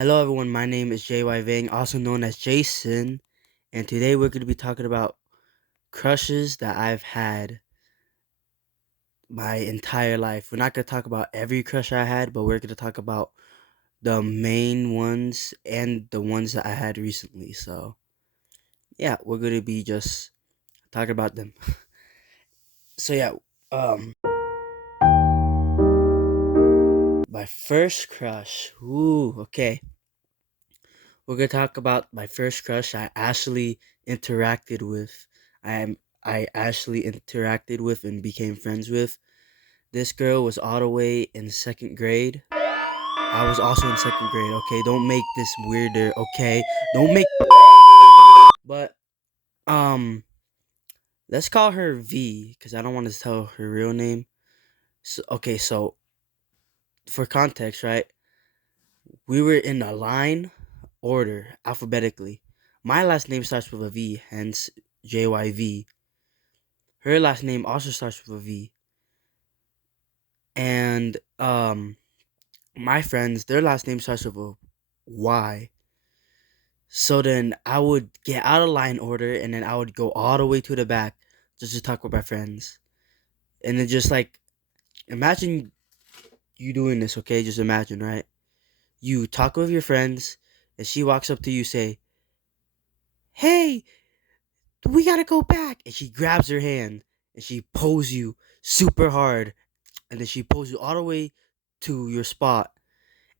Hello everyone, my name is JY Vang, also known as Jason, and today we're going to be talking about crushes that I've had my entire life. We're not going to talk about every crush I had, but we're going to talk about the main ones and the ones that I had recently. So, yeah, we're going to be just talking about them. So, yeah, um my first crush. Ooh, okay. We're gonna talk about my first crush I actually interacted with. I actually interacted with and became friends with. This girl was all the way in second grade. I was also in second grade. Okay, don't make this weirder. Okay, don't make. But let's call her V because I don't want to tell her real name. So for context, right? We were in a line order alphabetically. My last name starts with a V, hence JYV. Her last name also starts with a V. And my friends, their last name starts with a Y. So then I would get out of line order and then I would go all the way to the back just to talk with my friends. And then just like imagine you doing this, okay? Just imagine, right? You talk with your friends and she walks up to you say, "Hey, we gotta go back." And she grabs her hand and she pulls you super hard. And then she pulls you all the way to your spot.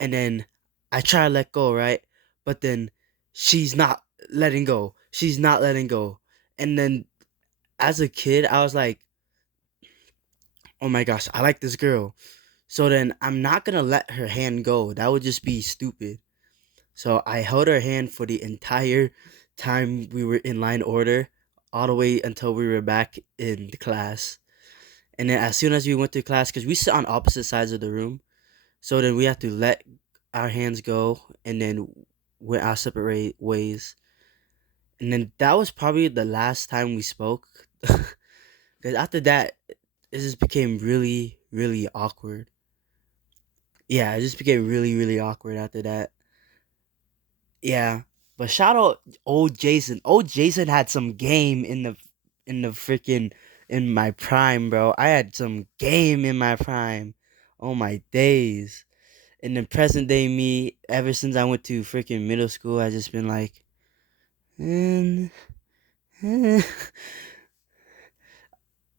And then I try to let go, right? But then she's not letting go. She's not letting go. And then as a kid, I was like, oh my gosh, I like this girl. So then I'm not gonna let her hand go. That would just be stupid. So I held her hand for the entire time we were in line order, all the way until we were back in the class. And then as soon as we went to class, because we sit on opposite sides of the room, so then we have to let our hands go and then went our separate ways. And then that was probably the last time we spoke. Because after that, it just became really, really awkward. Yeah, it just became really, really awkward after that. Yeah. But shout out old Jason. Old Jason had some game in the freaking in my prime, bro. I had some game in my prime. Oh my days. In the present day me, ever since I went to freaking middle school, I just been like, mm, eh.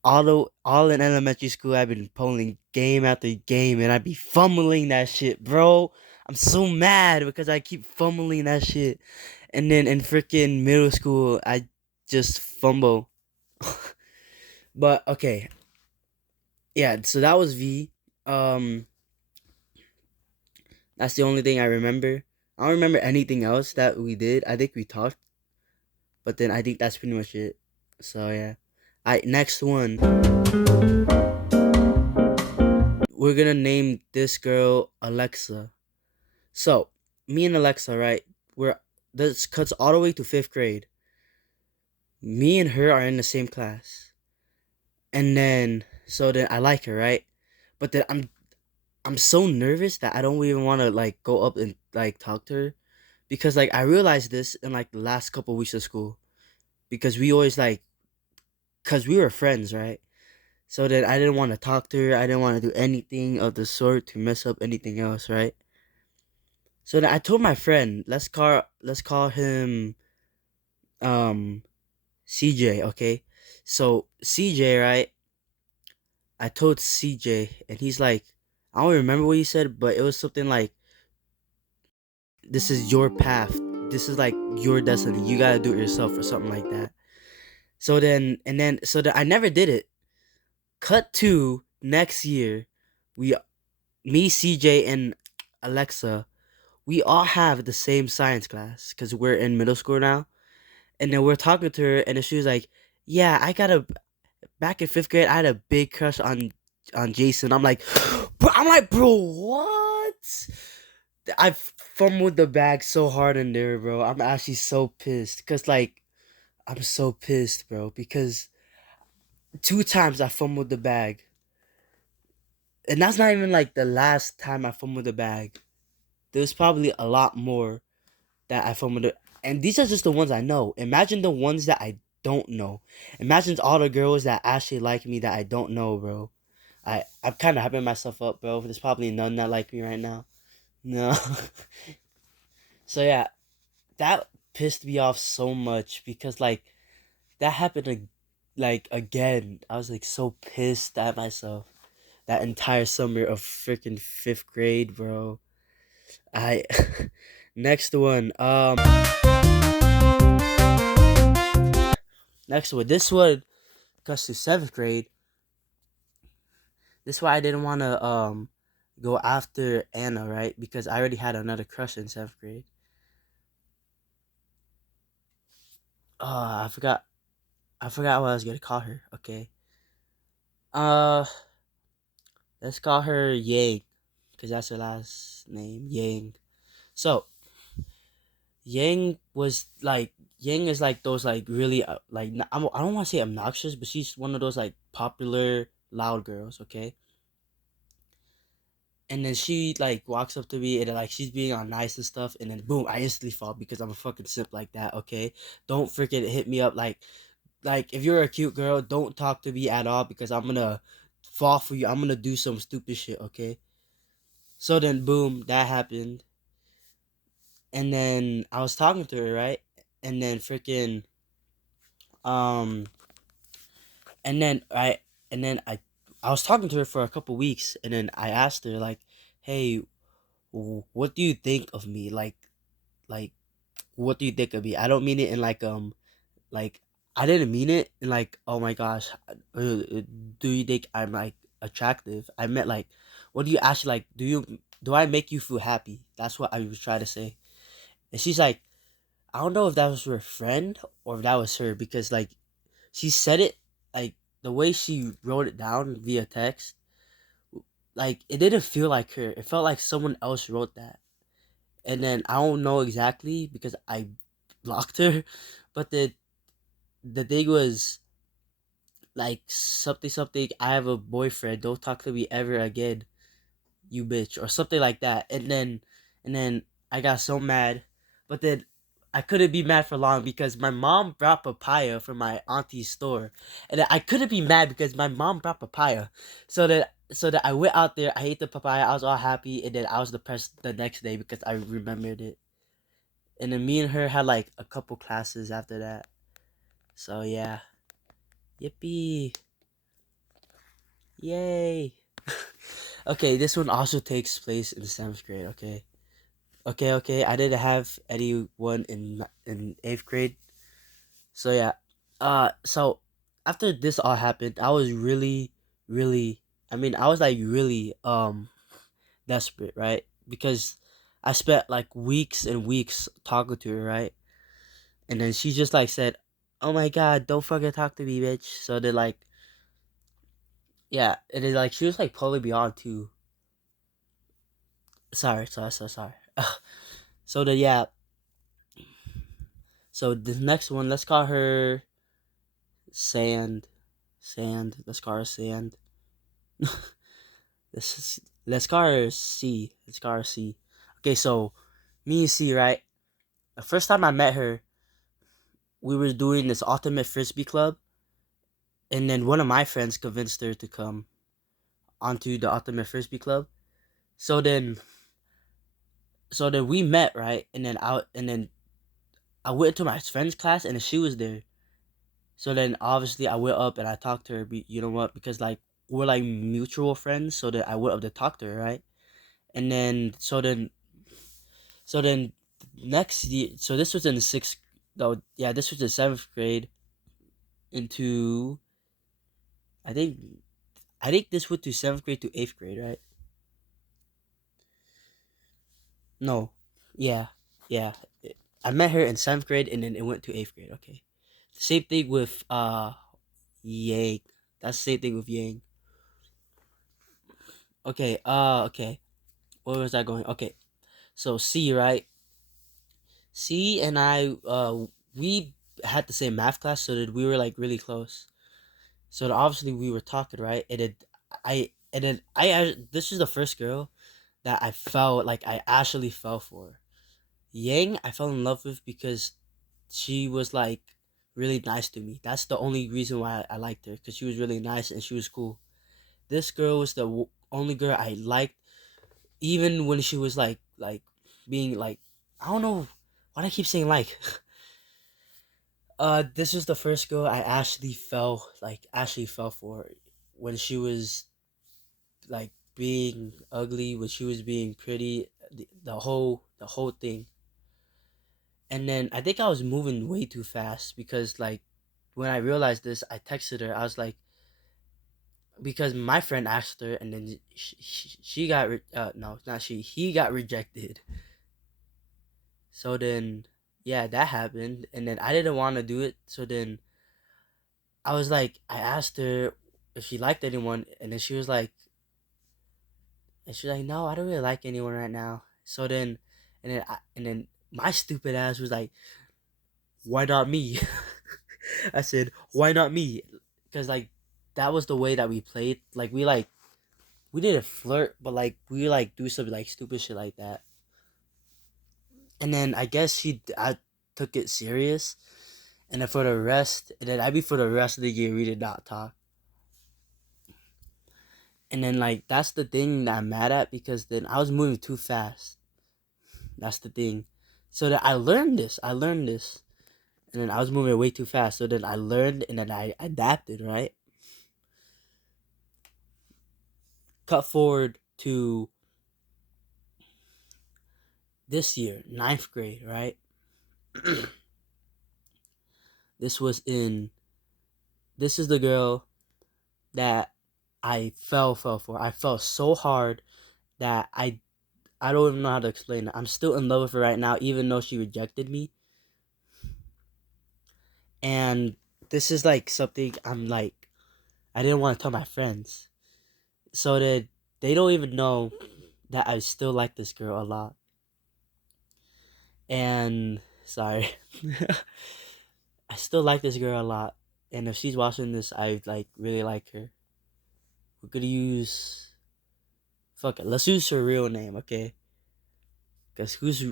All in elementary school, I've been pulling game after game, and I be fumbling that shit, bro. I'm so mad because I keep fumbling that shit, and then in freaking middle school, I just fumble. But okay, yeah. So that was V. Um, that's the only thing I remember. I don't remember anything else that we did. I think we talked, but then I think that's pretty much it. So yeah. I next one. We're gonna name this girl Alexa. So me and Alexa, right? We're this cuts all the way to fifth grade. Me and her are in the same class, and then so then I like her, right? But then I'm so nervous that I don't even want to like go up and like talk to her because like I realized this in like the last couple weeks of school because we always like because we were friends, right? So then I didn't want to talk to her. I didn't want to do anything of the sort to mess up anything else, right? So then I told my friend, let's call him um CJ, okay? So CJ, right? I told CJ and he's like, I don't remember what he said, but it was something like, this is your path. This is like your destiny. You gotta do it yourself or something like that. So then and then so that I never did it. Cut to next year, we me, CJ, and Alexa, we all have the same science class because we're in middle school now. And then we're talking to her, and then she was like, "Yeah, I got a back in fifth grade. I had a big crush on Jason." I'm like, bro, what? I fumbled the bag so hard in there, bro. I'm actually so pissed, cause like I'm so pissed, bro, because two times I fumbled the bag, and that's not even like the last time I fumbled the bag. there's probably a lot more that I film with it. And these are just the ones I know. Imagine the ones that I don't know. Imagine all the girls that actually like me that I don't know, bro. I'm kind of hyping myself up, bro. There's probably none that like me right now. No. So yeah, that pissed me off so much because like that happened like again. I was like so pissed at myself that entire summer of freaking fifth grade, bro. I next one. Next one. This one goes to seventh grade. This is why I didn't want to go after Anna, right? Because I already had another crush in seventh grade. I forgot. I forgot what I was gonna call her. Okay. Uh, let's call her Yang, because that's her last name, Yang. So Yang is like those like really like I don't want to say obnoxious, but she's one of those like popular loud girls. Okay. And then she like walks up to me and then, like she's being all nice and stuff, and then boom, I instantly fall because I'm a fucking simp like that. Okay, don't freaking hit me up like if you're a cute girl, don't talk to me at all because I'm gonna fall for you. I'm gonna do some stupid shit. Okay, so then boom, that happened, and then I was talking to her, right, and then freaking um, and then I was talking to her for a couple weeks, and then I asked her like, hey, what do you think of me, like what do you think of me? I don't mean it in like I didn't mean it in like oh my gosh, do you think I'm like attractive? I meant like what do you actually like? Do I make you feel happy? That's what I was trying to say. And she's like, I don't know if that was her friend or if that was her because like she said it like the way she wrote it down via text, like it didn't feel like her. It felt like someone else wrote that. And then I don't know exactly because I blocked her, but the thing was like something something. I have a boyfriend. Don't talk to me ever again, you bitch, or something like that. And then I got so mad, but then I couldn't be mad for long because my mom brought papaya from my auntie's store, and then I couldn't be mad because my mom brought papaya, so that I went out there. I ate the papaya. I was all happy, and then I was depressed the next day because I remembered it. And then me and her had like a couple classes after that. So yeah, yippee, yay. Okay, this one also takes place in seventh grade. Okay, okay. I didn't have anyone in eighth grade. So yeah, so after this all happened, I was really, really. I mean, I was like really desperate, right? Because I spent like weeks and weeks talking to her, right? And then she just like said, "Oh my god, don't fucking talk to me, bitch." So then like, yeah, and then like she was like pulling me on too. Sorry. So the yeah, so the next one, let's call her Sand. Sand. Let's call her Sand. Let's call her C. Let's call her C. Okay, so me and C, right? The first time I met her, we were doing this ultimate frisbee club, and then one of my friends convinced her to come onto the ultimate frisbee club. So then, so then we met, right? And then I went to my friend's class, and then she was there. So then obviously I went up and I talked to her. You know what? Because like we're like mutual friends, so that I went up to talk to her, right? And then so then next year, so this was in the sixth. No, yeah, this was the seventh grade into I think I think this went to seventh grade to eighth grade, right? No, yeah, yeah. I met her in seventh grade and then it went to eighth grade. Okay, same thing with Yang. That's the same thing with Yang. Okay, okay. Where was I going? Okay, so C, right? C and I, we had the same math class, so that we were like really close. So obviously we were talking, right? And then I this is the first girl that I felt like I actually fell for. Yang, I fell in love with because she was like really nice to me. That's the only reason why I liked her, because she was really nice and she was cool. This girl was the only girl I liked, even when she was like being like, I don't know why do I keep saying like. This was the first girl I actually fell for when she was like being ugly, when she was being pretty, the whole thing. And then I think I was moving way too fast because like when I realized this, I texted her. I was like, because my friend asked her, and then she got no, not she. He got rejected. So then, yeah, that happened, and then I didn't want to do it. So then I was like, I asked her if she liked anyone, and then she was like, no, I don't really like anyone right now. So then, and then my stupid ass was like, why not me? I said, why not me? Because like that was the way that we played. Like we didn't flirt, but like we like do some like stupid shit like that. And then I guess I took it serious, and then for the rest of the year we did not talk. And then like that's the thing that I'm mad at, because then I was moving too fast. That's the thing. So that I learned this, and then I was moving way too fast. So then I learned, and then I adapted. Right. Cut forward to this year, ninth grade. Right. this was in. This is the girl that I fell for. I fell so hard that I don't even know how to explain it. I'm still in love with her right now, even though she rejected me. And this is like something I'm like I didn't want to tell my friends, so that they don't even know that I still like this girl a lot. And sorry, I still like this girl a lot. And if she's watching this, I like really like her. We're gonna use fuck it. Let's use her real name, okay? Because who's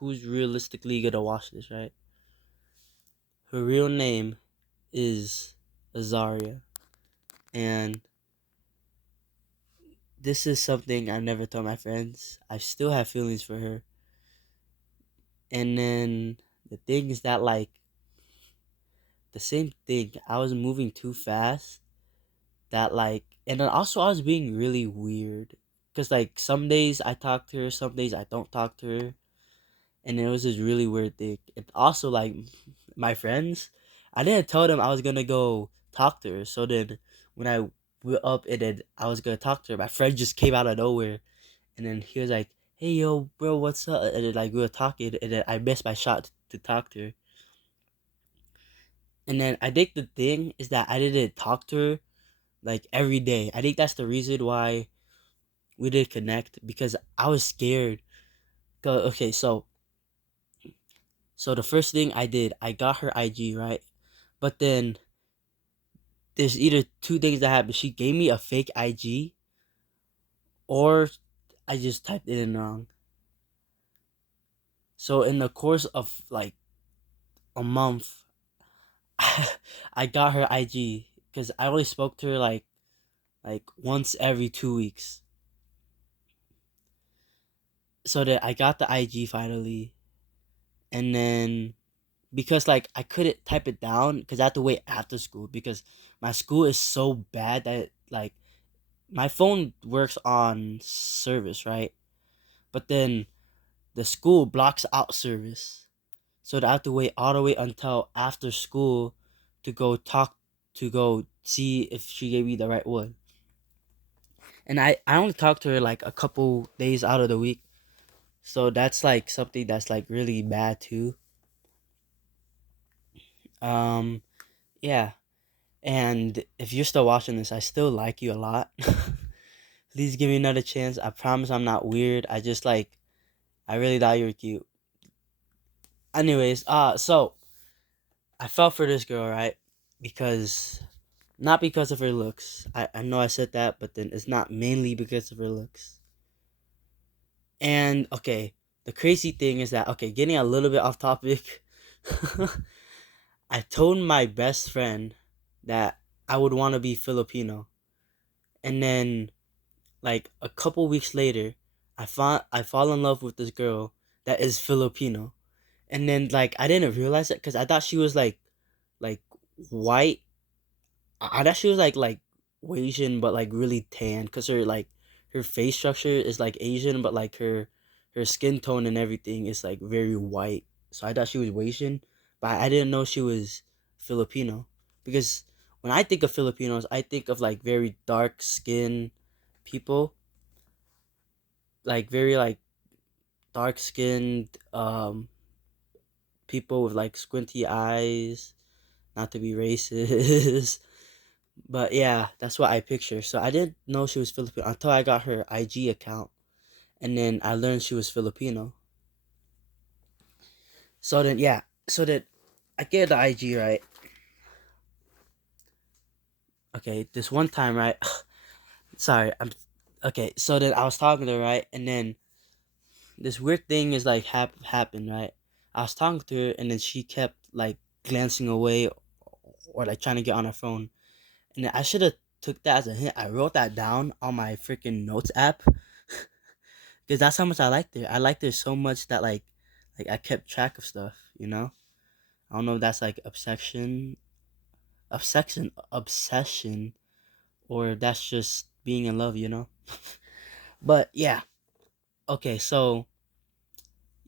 realistically gonna watch this, right? Her real name is Azaria, and this is something I've never told my friends. I still have feelings for her. And then the thing is that like the same thing, I was moving too fast. That like, and then also I was being really weird, because like some days I talk to her, some days I don't talk to her, and it was this really weird thing. And also like my friends, I didn't tell them I was gonna go talk to her. So then when I went up and then I was gonna talk to her, my friend just came out of nowhere, and then he was like, "Hey yo, bro, what's up?" And then like we were talking, and then I missed my shot to talk to her. And then I think the thing is that I didn't talk to her like every day. I think that's the reason why we didn't connect, because I was scared. Okay, so the first thing I did, I got her IG, right? But then there's either two things that happened. She gave me a fake IG, or I just typed it in wrong. So in the course of like a month, I got her IG, because I only spoke to her like once every 2 weeks. So that I got the IG finally, and then because like I couldn't type it down because I had to wait after school, because my school is so bad that like my phone works on service, right? But then the school blocks out service, so I have to wait all the way until after school to go see if she gave me the right one. And I only talked to her like a couple days out of the week, so that's like something that's like really bad too. Um, yeah. And if you're still watching this, I still like you a lot. Please give me another chance. I promise I'm not weird. I really thought you were cute. Anyways, so I fell for this girl, right? Because Not because of her looks. I know I said that, but then it's not mainly because of her looks. And okay, the crazy thing is that, okay, getting a little bit off topic, I told my best friend that I would want to be Filipino. And then like a couple weeks later, I fall in love with this girl that is Filipino. And then like I didn't realize it cuz I thought she was like white. I thought she was like Asian but like really tan cuz her face structure is like Asian but like her skin tone and everything is like very white. So I thought she was Asian, but I didn't know she was Filipino because when I think of Filipinos, I think of like very dark skin people, like very like dark skinned people with like squinty eyes, not to be racist. But yeah, that's what I picture. So I didn't know she was Filipino until I got her IG account, and then I learned she was Filipino. So then yeah, so that I get the IG right. Okay, this one time right. Sorry, I'm okay. So then I was talking to her right, and then this weird thing is like happened right. I was talking to her, and then she kept like glancing away, or like trying to get on her phone, and I should have took that as a hint. I wrote that down on my freaking notes app because that's how much I liked her. I liked her so much that like I kept track of stuff. You know, I don't know if that's like obsession, or that's just being in love. You know, but yeah. Okay, so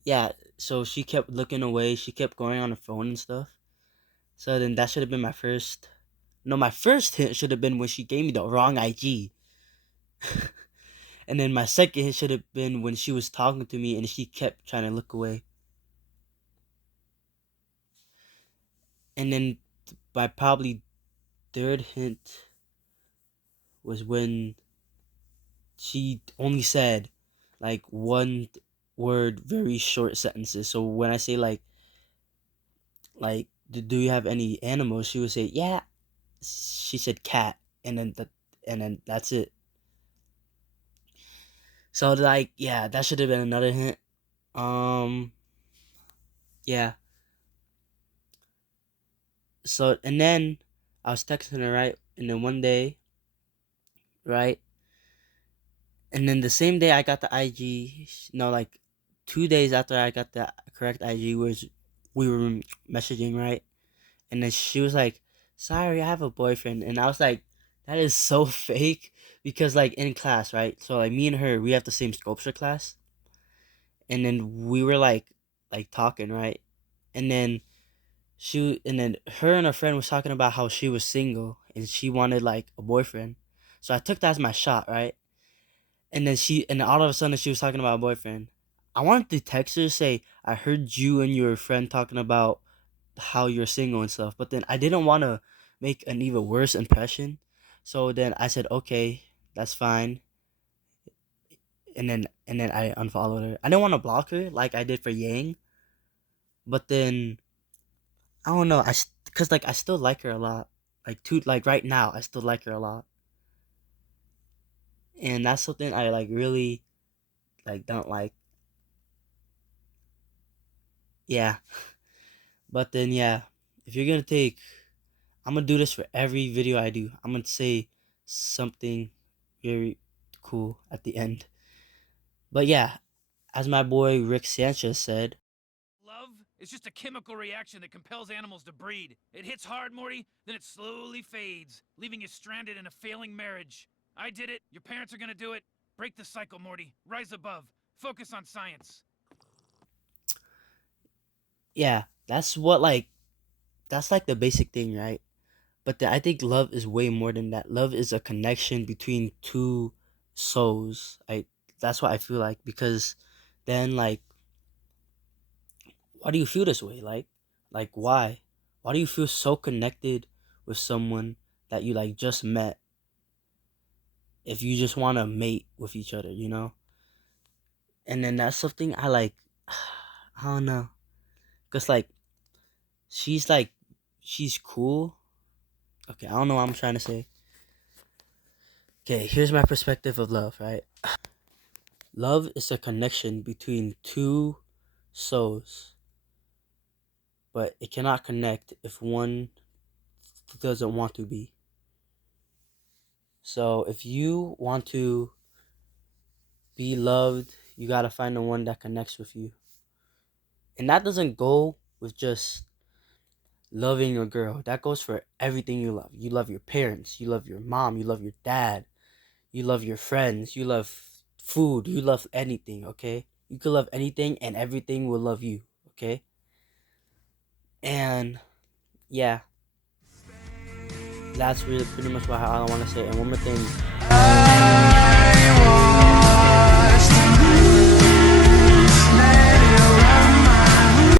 yeah, so she kept looking away. She kept going on her phone and stuff. So then that should have been my first. No, my first hint should have been when she gave me the wrong IG. And then my second hit should have been when she was talking to me and she kept trying to look away. And then my probably third hint was when she only said like one word, very short sentences. So when I say like do you have any animals, she would say yeah. She said cat, and then that's it. So like yeah, that should have been another hint. Um yeah. So and then I was texting her right, and then one day right, and then the same day I got the IG, no, like 2 days after I got the correct IG, was we were messaging right, and then she was like, "Sorry, I have a boyfriend," and I was like, "That is so fake," because like in class, right? So like me and her, we have the same sculpture class, and then we were like talking, right, and then and then her and her friend was talking about how she was single and she wanted like a boyfriend, so I took that as my shot, right? And all of a sudden she was talking about a boyfriend. I wanted to text her say I heard you and your friend talking about how you're single and stuff, but then I didn't want to make an even worse impression. So then I said okay, that's fine. And then I unfollowed her. I didn't want to block her like I did for Yang, but then I don't know. Cause like I still like her a lot. Like right now I still like her a lot, and that's something I like really like don't like. Yeah, but then yeah, if you're gonna take I'm gonna do this for every video I do. I'm gonna say something very cool at the end. But yeah, as my boy Rick Sanchez said, Love is just a chemical reaction that compels animals to breed. It hits hard, Morty, then it slowly fades, leaving you stranded in a failing marriage. I did it. Your parents are gonna do it. Break the cycle, Morty. Rise above. Focus on science. yeah, that's like the basic thing, right? But I think love is way more than that. Love is a connection between two souls. That's what I feel like because then like why do you feel this way? Like why? Why do you feel so connected with someone that you like just met if you just want to mate with each other, you know? And then that's something I like I don't know. Cuz like she's like she's cool, Okay, I don't know what I'm trying to say. Okay, here's my perspective of love, right? Love is a connection between two souls, but it cannot connect if one doesn't want to be. So if you want to be loved, you gotta find the one that connects with you. And that doesn't go with just loving a girl. That goes for everything you love. You love your parents, you love your mom, you love your dad, you love your friends, you love food, you love anything, okay? You can love anything and everything will love you, okay? And yeah, that's really pretty much what I want to say. And one more thing.